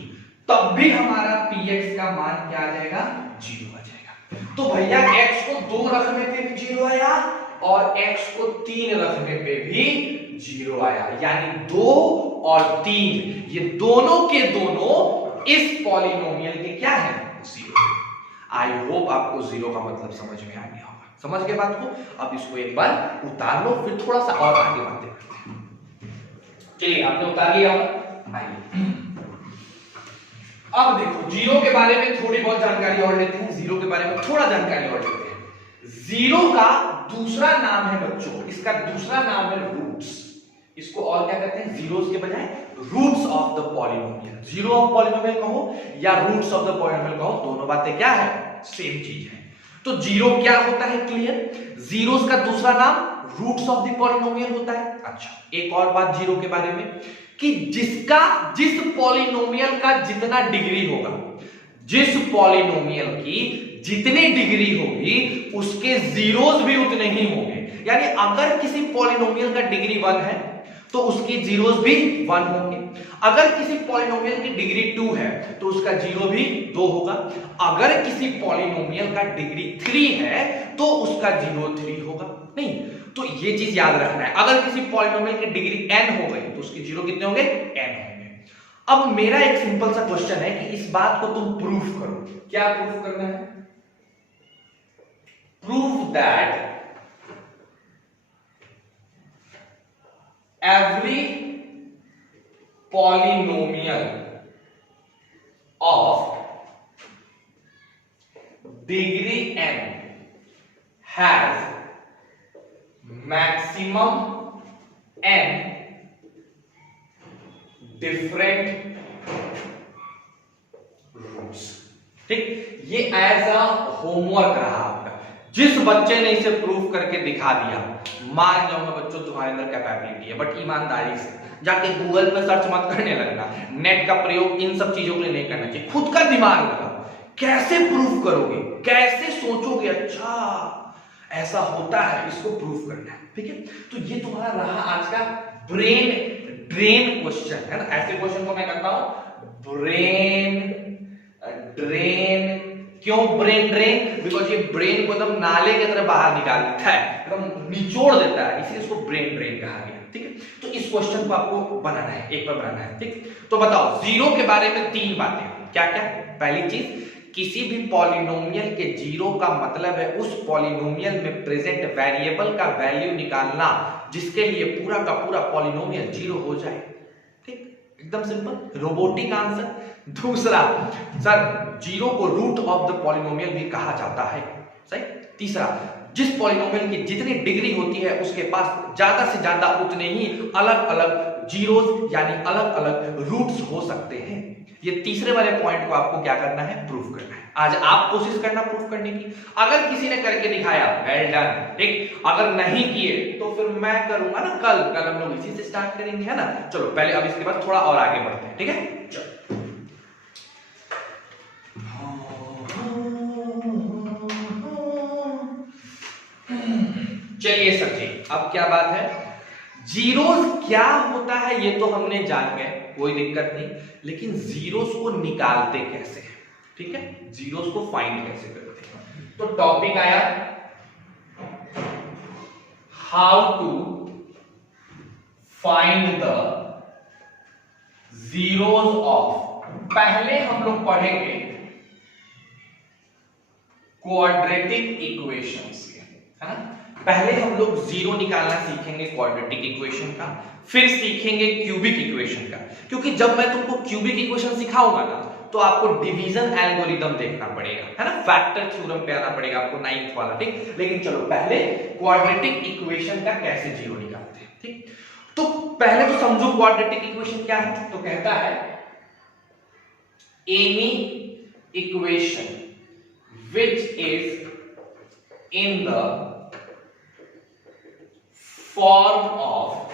तब भी हमारा px का मान क्या आ जाएगा, 0 आ जाएगा। तो भैया x को 2 रखने पे भी 0 आया और x को 3 रखने पे भी 0 आया, यानी 2 और 3 ये दोनों के दोनों इस पॉलिनोमियल के क्या है, 0। आई होप आपको 0 का मतलब समझ में आ गया होगा, समझ गए बात को। अब इसको एक बार उतार लो, फिर थोड़ा सा और आगे बातें करते हैं। चलिए, आपने उतार लिया होगा, आइए अब देखो, जीरो के बारे में थोड़ी बहुत जानकारी और लेते हैं, जीरो के बारे में थोड़ा जानकारी और लेते हैं। जीरो का दूसरा नाम है बच्चों, इसका दूसरा नाम है रूट्स, इसको और क्या कहते हैं, जीरोस के बजाय roots of the polynomial, zero of polynomial कहो या रूट्स ऑफ द पॉलिनोमियल कहो, दोनों बातें क्या है, सेम चीज है। तो जीरो क्या होता है, क्लियर, जीरोस का दूसरा नाम रूट्स ऑफ द पॉलिनोमियल होता है। अच्छा, एक और बात जीरो के बारे में, कि जिस पॉलिनोमियल का जितना डिग्री होगा, जिस पॉलिनोमियल की जितनी डिग्री होगी उसके जीरोस भी उतने ही होंगे। यानी अगर किसी पॉलिनोमियल का डिग्री 1 है तो उसके जीरोस भी 1 होंगे, अगर किसी पॉलिनोमियल की डिग्री 2 है तो उसका जीरो भी 2 होगा, अगर किसी पॉलिनोमियल का डिग्री 3 है तो उसका जीरो 3 होगा। नहीं, तो ये चीज याद रखना है, अगर किसी पॉलिनोमियल की डिग्री n हो गई तो उसके जीरो कितने होंगे, n होंगे। अब मेरा एक सिंपल सा क्वेश्चन है कि इस बात को तुम प्रूफ करो। क्या प्रूफ करना है, prove that every polynomial of degree n has maximum n different roots। ठीक, ये एज अ होमवर्क रहा आपका। जिस बच्चे ने इसे प्रूफ करके दिखा दिया, मान जाऊंगा बच्चों तुम्हारे अंदर कैपेबिलिटी है, बट ईमानदारी से जाके गूगल पे सर्च मत करने लगना, नेट का प्रयोग इन सब चीजों के लिए नहीं करना चाहिए, खुद का दिमाग लगाओ। कैसे प्रूफ करोगे, कैसे सोचोगे, अच्छा ऐसा होता है, इसको प्रूफ करना है, ठीक है। तो ये तुम्हारा रहा आज का ब्रेन ड्रेन क्वेश्चन, है ना। ऐसे क्वेश्चन को मैं करता हूं ब्रेन ड्रेन। क्यों ब्रेन ड्रेन, बिकॉज ये ब्रेन को एकदम नाले की तरह बाहर निकाल देता है, एकदम निचोड़ देता है, इसलिए इसको ब्रेन ड्रेन कहा गया, ठीक है। तो इस क्वेश्चन को आपको बनाना है, एक बार बनाना है, ठीक। तो बताओ, जीरो के बारे में 3 बातें, क्या क्या। पहली चीज, किसी भी पॉलिनोमियल के जीरो का मतलब है उस पॉलिनोमियल में प्रेजेंट वेरिएबल का वैल्यू निकालना जिसके लिए पूरा का पूरा पॉलिनोमियल जीरो हो जाए, ठीक, एकदम सिंपल, रोबोटिक आंसर। दूसरा, सर जीरो को रूट ऑफ द पॉलिनोमियल भी कहा जाता है, सही। तीसरा, जिस पॉलिनोमियल की जितनी डिग्री होती है उसके पास ज्यादा से ज्यादा उतने ही अलग अलग जीरोस यानी अलग अलग रूट्स हो सकते हैं। ये तीसरे वाले पॉइंट को आपको क्या करना है, प्रूफ करना है। आज आप कोशिश करना प्रूफ करने की, अगर किसी ने करके दिखाया वेल डन, ठीक, अगर नहीं किए तो फिर मैं करूंगा ना, कल हम लोग इसी से स्टार्ट करेंगे, है ना। चलो पहले अब इसके बाद थोड़ा और आगे बढ़ते हैं, ठीक है। चलो चलिए सर जी, अब क्या बात है, जीरोस क्या होता है ये तो हमने जान गए, कोई दिक्कत नहीं, लेकिन जीरोस को निकालते कैसे हैं, ठीक है, जीरोस को फाइंड कैसे करते हैं। तो टॉपिक आया how to find the zeros of, पहले हम लोग पढ़ेंगे क्वाड्रेटिक इक्वेशंस के, है ना, पहले हम लोग जीरो निकालना सीखेंगे क्वाड्रेटिक इक्वेशन का, फिर सीखेंगे क्यूबिक इक्वेशन का, क्योंकि जब मैं तुमको क्यूबिक इक्वेशन सिखाऊंगा ना तो आपको डिवीजन एल्गोरिदम देखना पड़ेगा, है ना, फैक्टर थ्योरम पे आना पड़ेगा आपको 9th वाला, ठीक। लेकिन चलो पहले क्वाड्रेटिक इक्वेशन का कैसे जीरो निकालते हैं, ठीक। तो पहले तो समझो क्वाड्रेटिक इक्वेशन क्या है। तो कहता है any equation which is in the form of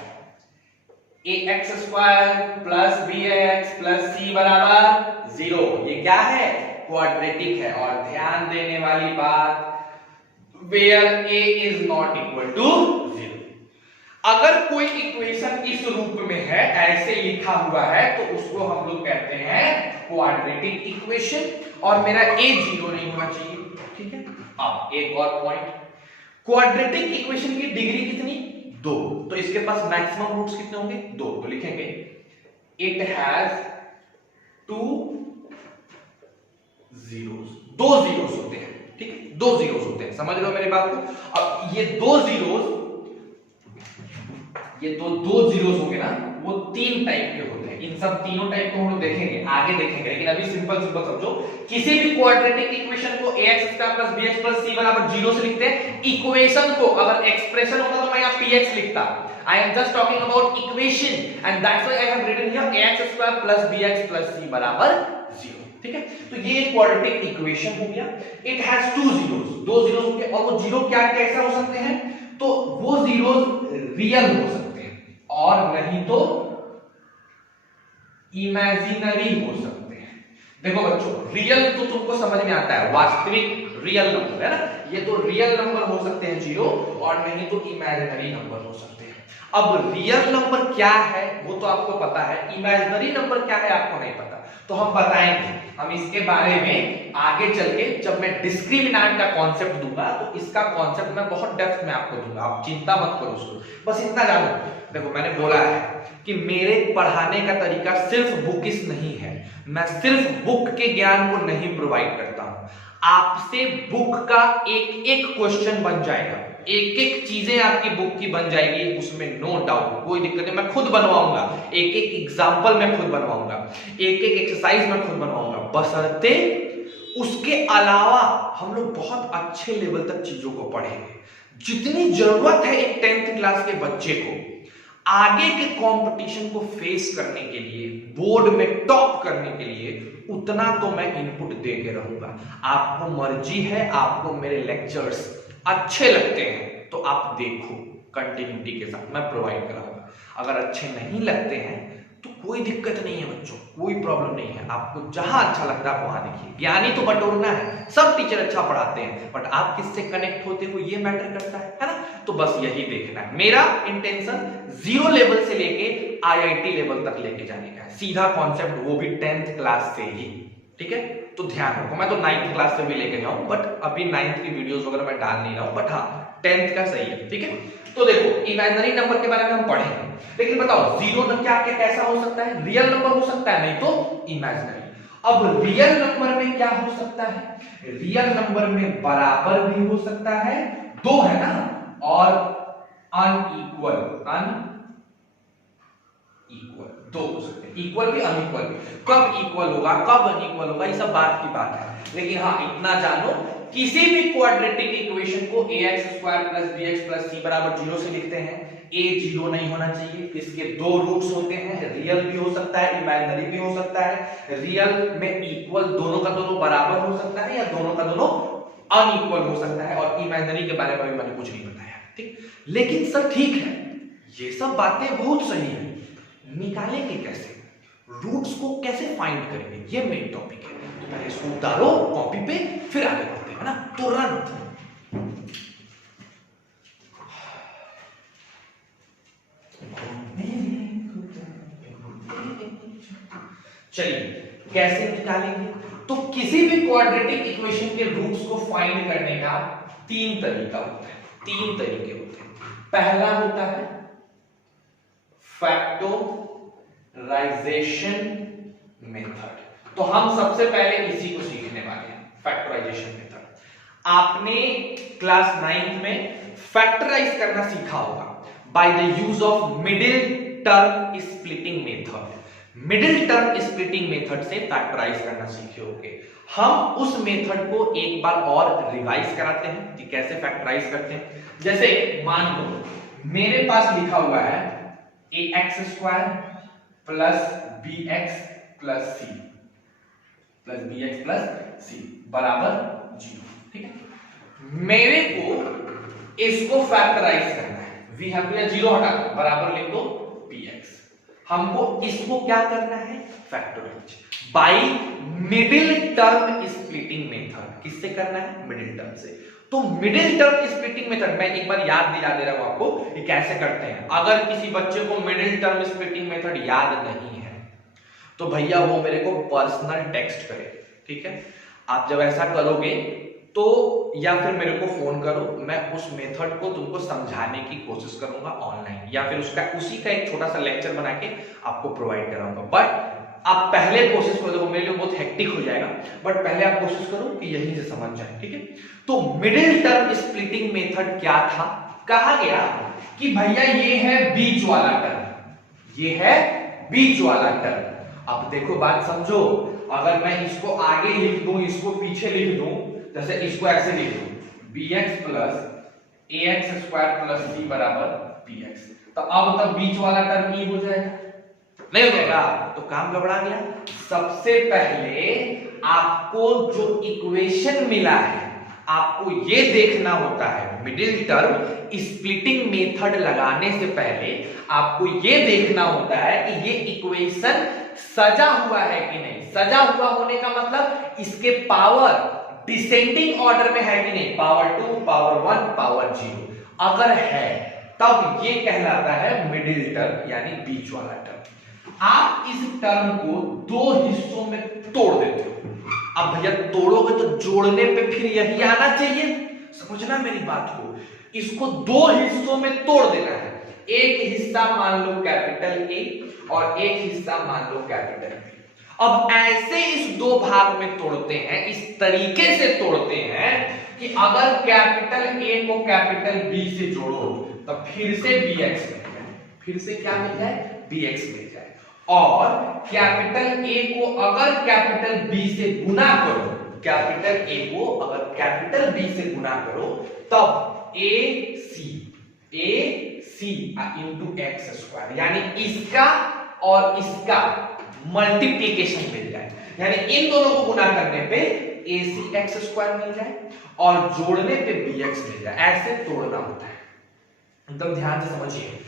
ax square plus bx plus c बराबर 0, ये क्या है, क्वाड्रेटिक है। और ध्यान देने वाली बात, where a is not equal to 0, अगर कोई इक्वेशन इस रूप में है, ऐसे लिखा हुआ है, तो उसको हम लोग कहते हैं क्वाड्रेटिक इक्वेशन, और मेरा a 0 नहीं होना चाहिए, ठीक है। अब एक और पॉइंट, क्वाड्रेटिक इक्वेशन की डिग्री कितनी, 2, तो इसके पास मैक्सिमम रूट्स कितने होंगे, 2, तो लिखेंगे इट हैज 2 जीरोस, 2 जीरोस होते हैं, ठीक है, 2 जीरोस होते हैं, समझ रहे हो मेरी बात को। अब ये 2 जीरोस, ये तो 2 जीरोस हो गए ना, वो 3 टाइप के होते हैं, इन सब तीनों टाइप को हम लोग देखेंगे, आगे देखेंगे, लेकिन अभी सिंपल सिंपल समझो, किसी भी क्वाड्रेटिक इक्वेशन को ax square plus bx plus c बराबर 0 से लिखते हैं। इक्वेशन को अगर एक्सप्रेशन होता तो मैं यहां px लिखता, I am just talking about equation, and that's why I have written here ax square plus bx plus c बराबर 0, ठीक है। तो ये क्वाड्रेटिक इक्वेशन हो गया, इट हैज 2 जीरोस, 2 जीरोस हो गए, और वो जीरो क्या कैसा हो सकते हैं, तो वो जीरोस रियल हो सकते हैं, और नहीं तो इमेजिनरी हो सकते हैं। देखो बच्चों, रियल तो तुमको समझ में आता है, वास्तविक रियल नंबर है ना, ये तो रियल नंबर हो सकते हैं 0, और नहीं तो इमेजिनरी नंबर हो सकते हैं। अब रियल नंबर क्या है वो तो आपको पता है, इमेजिनरी नंबर क्या है आपको नहीं पता, तो हम बताएंगे, हम इसके बारे में आगे चल के, जब मैं डिस्क्रिमिनेंट का कॉन्सेप्ट दूंगा तो इसका कॉन्सेप्ट मैं बहुत डेप्थ में आपको दूंगा, आप चिंता मत करो उसको, बस इतना जानो। देखो मैंने बोला है कि मेरे पढ़ाने का तरीका सिर्फ बुकिश नहीं है, मैं सिर्फ बुक के ज्ञान को नहीं प्रोवाइड करता हूं, आपसे बुक का एक एक क्वेश्चन बन जाएगा, एक एक चीजें आपकी बुक की बन जाएगी, उसमें नो डाउट, कोई दिक्कत नहीं, मैं खुद बनवाऊंगा, एक एक एग्जांपल मैं खुद बनवाऊंगा, एक एक एक्सरसाइज मैं खुद बनवाऊंगा, बशर्ते उसके अलावा हम लोग बहुत अच्छे लेवल तक चीजों को पढ़ेंगे। जितनी जरूरत है एक 10th क्लास के बच्चे को आगे के कंपटीशन को फेस करने के लिए, बोर्ड में टॉप करने के लिए, उतना तो मैं इनपुट दे के रहूंगा। आपको मर्जी है, आपको मेरे लेक्चर्स अच्छे लगते हैं तो आप देखो, कंटिन्यूटी के साथ मैं प्रोवाइड कराऊंगा, अगर अच्छे नहीं लगते हैं तो कोई दिक्कत नहीं है बच्चों, कोई प्रॉब्लम नहीं है, आपको जहां अच्छा लगता है आप वहां देखिए। ज्ञानी तो बटोरना है, सब टीचर अच्छा पढ़ाते हैं, बट आप किससे कनेक्ट होते हो ये मैटर करता है ना, तो बस यही देखना है। मेरा इंटेंशन 0 लेवल से लेके IIT लेवल तक लेके जाने का है, सीधा कॉन्सेप्ट, वो भी 10th क्लास से ही, ठीक है। तो ध्यान रखो, मैं तो 9th क्लास से भी लेके जाऊं, बट अभी 9th की वीडियोस वगैरह मैं डाल नहीं रहा हूं, बट हाँ 10th का सही है, ठीक है। तो देखो इमेजिनरी नंबर के बारे में हम पढ़ेंगे, लेकिन बताओ जीरो क्या क्या कैसा हो सकता है, रियल नंबर हो सकता है, नहीं तो इमेजिनरी। अब रियल नंबर में क्या हो सकता है, रियल नंबर में बराबर भी हो सकता है, 2 है ना, और अनइक्वल, दो हो सकते हैं, इक्वल भी अनइक्वल भी। कब इक्वल होगा कब अनइक्वल होगा ये सब बात की बात है, लेकिन हाँ इतना जानो, किसी भी क्वाड्रेटिक इक्वेशन को ax square plus bx plus c बराबर 0 से लिखते हैं, a 0 नहीं होना चाहिए, इसके 2 रूट्स होते हैं, रियल भी हो सकता है, इमेजिनरी भी हो सकता है। रियल में इक्वल दोनों का दोनों बराबर हो सकता है, या दोनों का दोनों अनइक्वल हो सकता है, और इमेजिनरी के बारे में भी मैंने कुछ नहीं बताया, ठीक। लेकिन सर ठीक है, ये सब बातें बहुत सही है, निकालेंगे कैसे, रूट्स को कैसे फाइंड करेंगे, ये मेन टॉपिक है। तो पहले इसको उतारो कॉपी पे, फिर आगे बढ़ते हैं ना, तुरंत। चलिए कैसे निकालेंगे? तो किसी भी क्वाड्रेटिक इक्वेशन के रूट्स को फाइंड करने का तीन तरीका होता है, तीन तरीके होते हैं। पहला होता है फैक्टराइजेशन मेथड। तो हम सबसे पहले इसी को सीखने वाले हैं, फैक्टराइजेशन मेथड। आपने क्लास 9th में फैक्टराइज करना सीखा होगा by the use of middle term splitting method. Middle term splitting method से फैक्टराइज करना सीखे होंगे। हम उस मेथड को एक बार और रिवाइज कराते हैं कि कैसे फैक्टराइज करते हैं। जैसे मान लो मेरे पास लिखा हुआ है ax² plus bx plus c बराबर 0। ठीक है, मेरे को इसको फैक्टराइज करना है। वी हैव टू 0 हटा बराबर लिख दो px। हमको इसको क्या करना है? Factorise by middle term splitting method. किससे करना है? मिडिल टर्म से। तो मिडिल टर्म स्प्लिटिंग मेथड मैं एक बार याद दिला दे रहा हूं आपको ये कैसे करते हैं। अगर किसी बच्चे को मिडिल टर्म स्प्लिटिंग मेथड याद नहीं है तो भैया वो मेरे को पर्सनल टेक्स्ट करे। ठीक है, आप जब ऐसा करोगे तो या फिर मेरे को फोन करो, मैं उस मेथड को तुमको समझाने की कोशिश करूंगा ऑनलाइन, या फिर उसी का एक छोटा सा लेक्चर बना के आपको प्रोवाइड कराऊंगा। बट आप पहले कोशिश करो, देखो मेरे लिए बहुत हेक्टिक हो जाएगा, बट पहले आप कोशिश करो कि यहीं से समझ जाए। ठीक है, तो मिडिल टर्म स्प्लिटिंग मेथड क्या था? कहा गया कि भैया ये है बीच वाला टर्म, ये है बीच वाला टर्म। अब देखो बात समझो, अगर मैं इसको आगे लिख दूं, इसको पीछे लिख दूं, जैसे इसको ऐसे लिख दूं bx plus ax² plus c बराबर px, तो अब तब बीच वाला टर्म ई हो जाएगा, नहीं हो जाएगा? तो काम गड़बड़ा गया। सबसे पहले आपको जो इक्वेशन मिला है आपको ये देखना होता है, मिडिल टर्म स्प्लिटिंग मेथड लगाने से पहले आपको ये देखना होता है कि ये इक्वेशन सजा हुआ है कि नहीं। सजा हुआ होने का मतलब इसके पावर डिसेंडिंग ऑर्डर में है कि नहीं, पावर 2, पावर 1, पावर 0। अगर है तब ये कहलाता है मिडिल टर्म यानी बीच वाला टर्म। आप इस टर्म को दो हिस्सों में तोड़ देते हो। अब भैया तोड़ोगे तो जोड़ने पे फिर यही आना चाहिए, समझना मेरी बात को। इसको दो हिस्सों में तोड़ देना है, एक हिस्सा मान लो कैपिटल A और एक हिस्सा मान लो कैपिटल B। अब ऐसे इस दो भाग में तोड़ते हैं, इस तरीके से तोड़ते हैं कि अगर कैपिटल A को कैपिटल B से जोड़ो तो फिर से bx मिल जाए, फिर से क्या मिल जाए? bx मिल जाए। और कैपिटल A को अगर कैपिटल B से गुना करो, कैपिटल A को अगर कैपिटल B से गुना करो तब AC into x² यानी इसका और इसका मल्टीप्लीकेशन मिल जाए, यानी इन दोनों को गुना करने पे AC² मिल जाए और जोड़ने पे bx मिल जाए। ऐसे तोड़ना होता है, एकदम ध्यान से समझिए।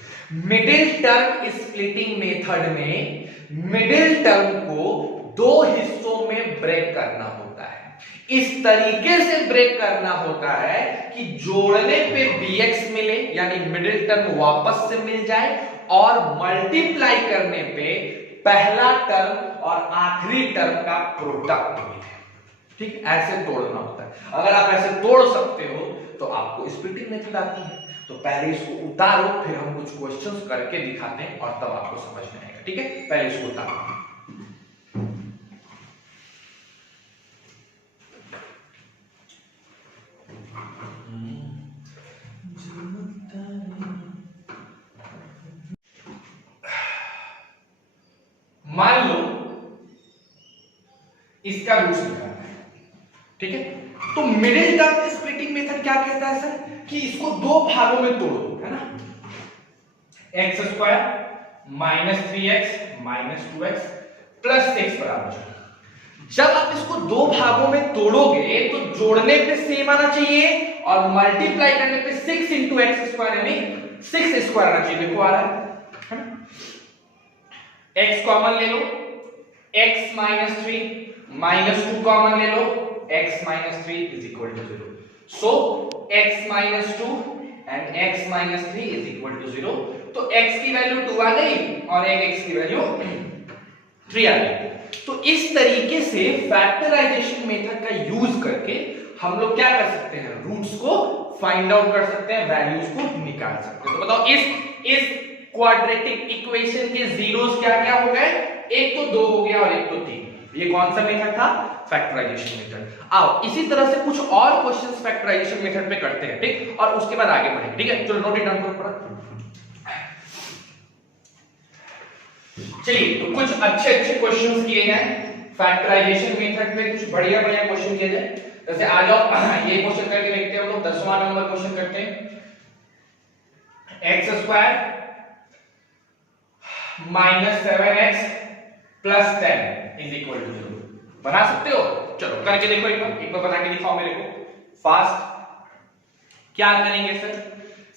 मिडिल टर्म स्प्लिटिंग मेथड में मिडिल टर्म को दो हिस्सों में ब्रेक करना होता है। इस तरीके से ब्रेक करना होता है कि जोड़ने पे bx मिले यानी मिडिल टर्म वापस से मिल जाए, और मल्टीप्लाई करने पे पहला टर्म और आखिरी टर्म का प्रोडक्ट मिले। ठीक, ऐसे तोड़ना होता है। अगर आप ऐसे तोड़ सकते हो तो आपको स्प्लिटिंग मेथड आती है। तो पहले इसको उतारो, फिर हम कुछ क्वेश्चंस करके दिखाते हैं और तब आपको समझ में आएगा। ठीक है, पहले इसको उतारो। मान लो इसका रूट निकालना है। ठीक है, तो मिडिल टर्म स्प्लिटिंग मेथड क्या कहता है सर कि इसको दो भागों में तोड़ो, है ना, x² minus 3x minus 2x plus 6 बराबर 0। जब आप इसको दो भागों में तोड़ोगे तो जोड़ने पे सेम आना चाहिए और मल्टीप्लाई करने पे 6 into x² यानी 6² आना चाहिए। देखो आ रहा है ना, x कॉमन ले लो, x माइनस 3 माइनस 2 कॉमन ले लो, x minus 3 is equal to 0। So x minus 2 and x minus 3 is equal to 0। तो x की वैल्यू 2 आ गई और एक x की वैल्यू 3 आ गई। तो इस तरीके से फैक्टराइजेशन मेथड का यूज करके हम लोग क्या कर सकते हैं, रूट्स को फाइंड आउट कर सकते हैं, वैल्यूज को निकाल सकते हैं। तो बताओ इस क्वाड्रेटिक इक्वेशन के जीरोस क्या क्या हो गए, एक तो 2 हो गया और एक तो 3। ये कौन सा मेथड था, फैक्टराइजेशन मेथड। आओ इसी तरह से कुछ और क्वेश्चंस फैक्टराइजेशन मेथड पे करते हैं, ठीक, और उसके बाद आगे बढ़ेंगे, ठीक है। चलो नोट इट डाउन करो। चलिए, तो कुछ अच्छे क्वेश्चंस किए गए फैक्टराइजेशन मेथड पे, कुछ बढ़िया क्वेश्चन किए गए। जैसे आ जाओ ये क्वेश्चन करके देखते हैं, हम लोग 10वां नंबर क्वेश्चन करते हैं। x² - 7x + 10 = 0 बना सकते हो? चलो करके देखो, एक बार बना के दिखाओ मेरे को फास्ट। क्या करेंगे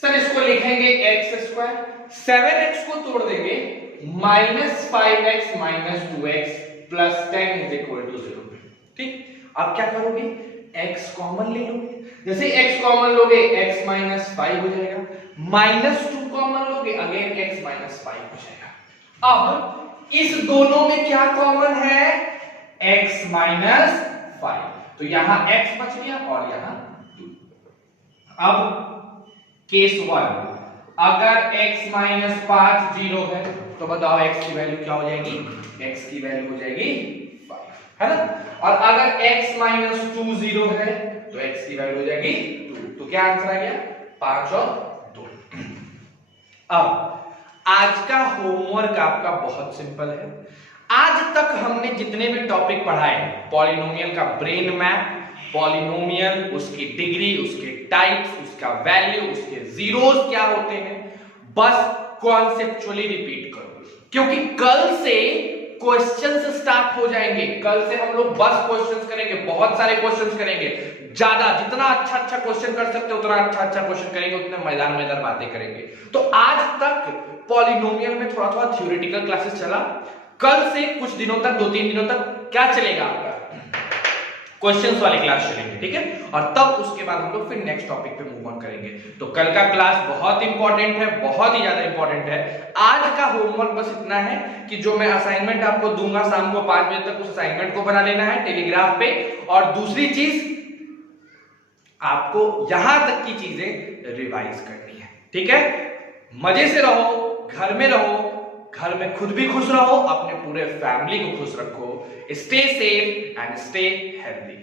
सर इसको लिखेंगे x², 7x को तोड़ देंगे, -5x - 2x + 10 = 0। ठीक, अब क्या करोगे, x कॉमन ले लोगे। जैसे x कॉमन लोगे x - 5 हो जाएगा, -2 कॉमन लोगे, अगेन x - 5 हो जाएगा। अब इस दोनों में क्या कॉमन है, x - 5, तो यहां x बच गया और यहां 2। अब केस 1, अगर x - 5 0 है तो बताओ x की वैल्यू क्या हो जाएगी, x की वैल्यू हो जाएगी 5, है ना। और अगर x - 2 0 है तो x की वैल्यू हो जाएगी 2। तो क्या आंसर आ गया, 5 और 2। अब आज का होमवर्क आपका बहुत सिंपल है। आज तक हमने जितने भी टॉपिक पढ़ाए, पॉलिनोमियल का ब्रेन मैप, पॉलिनोमियल, उसकी डिग्री, उसके टाइप्स, उसका वैल्यू, उसके जीरोस क्या होते हैं, बस कॉन्सेप्चुअली रिपीट करो, क्योंकि कल से क्वेश्चंस स्टार्ट हो जाएंगे। कल से हम लोग बस क्वेश्चंस करेंगे, बहुत सारे क्वेश्चंस करेंगे, ज्यादा, जितना अच्छा क्वेश्चन कर सकते हो उतना अच्छा क्वेश्चन करेंगे, उतने मजेदार बातें करेंगे। तो आज तक पॉलिनोमियल में थोड़ा थ्योरेटिकल क्लासेस चला, कल से कुछ दिनों तक, 2-3 दिनों तक क्या चलेगा आपका, क्वेश्चंस वाली क्लास चलेंगे, ठीक है। और तब उसके बाद हम लोग फिर नेक्स्ट टॉपिक पे मूव ऑन करेंगे। तो कल का क्लास बहुत इंपॉर्टेंट है, बहुत ही ज्यादा इंपॉर्टेंट है। आज का होमवर्क बस इतना है कि जो मैं असाइनमेंट आपको दूंगा शाम को 5 बजे तक, उस असाइनमेंट को बना लेना है टेलीग्राफ पे। और दूसरी चीज, आपको यहां तक की चीजें रिवाइज करनी है, ठीक है। मजे से रहो, घर में रहो, घर में खुद भी खुश रहो, अपने पूरे फैमिली को खुश रखो। Stay safe and stay healthy.